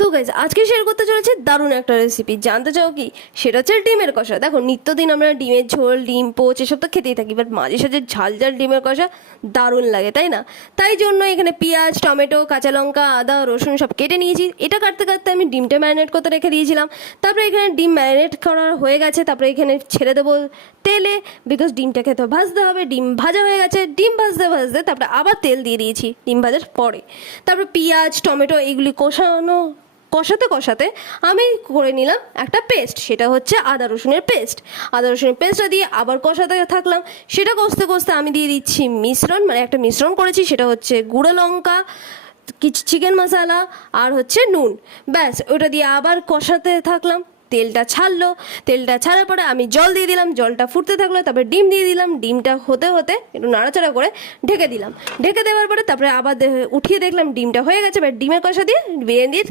তো গাইজ আজকে শেয়ার করতে চলেছি দারুণ একটা রেসিপি। জানতে চাও কি? সেটা হচ্ছে ডিমের কষা। দেখো, নিত্যদিন আমরা ডিমের ঝোল, ডিম পোচ এসব তো খেতেই থাকি, বাট মাঝে সাঝে ঝাল ঝাল ডিমের কষা দারুণ লাগে, তাই না? তাই জন্য এখানে পেঁয়াজ, টমেটো, কাঁচা লঙ্কা, আদা, রসুন সব কেটে নিয়েছি। এটা কাটতে কাটতে আমি ডিমটা ম্যারিনেট করতে রেখে দিয়েছিলাম। তারপরে এখানে ডিম ম্যারিনেট করা হয়ে গেছে, তারপরে এখানে ছেড়ে দেবো তেলে, বিকজ ডিমটাকে তো ভাজতে হবে। ডিম ভাজা হয়ে গেছে, ডিম ভাজতে ভাজতে তারপরে আবার তেল দিয়ে দিয়েছি ডিম ভাজার পরে। তারপর পেঁয়াজ, টমেটো এগুলি কষাতে কষাতে আমি করে নিলাম একটা পেস্ট, সেটা হচ্ছে আদা রসুনের পেস্ট। আদা রসুনের পেস্টটা দিয়ে আবার কষাতে থাকলাম। সেটা কষতে কষতে আমি দিয়ে দিচ্ছি মিশ্রণ, মানে একটা মিশ্রণ করেছি, সেটা হচ্ছে গুঁড়ো লঙ্কা, কিছু চিকেন মশলা আর হচ্ছে নুন। ব্যাস, ওটা দিয়ে আবার কষাতে থাকলাম। তেলটা ছাড়লো, তেলটা ছাড়ার পরে আমি জল দিয়ে দিলাম, জলটা ফুটতে থাকলো, তারপরে ডিম দিয়ে দিলাম। ডিমটা হতে হতে একটু নাড়াচাড়া করে ঢেকে দিলাম। ঢেকে দেওয়ার পরে তারপরে আবার উঠিয়ে দেখলাম ডিমটা হয়ে গেছে, এবার ডিমের কষা দিয়ে বিরিয়ানি দিয়ে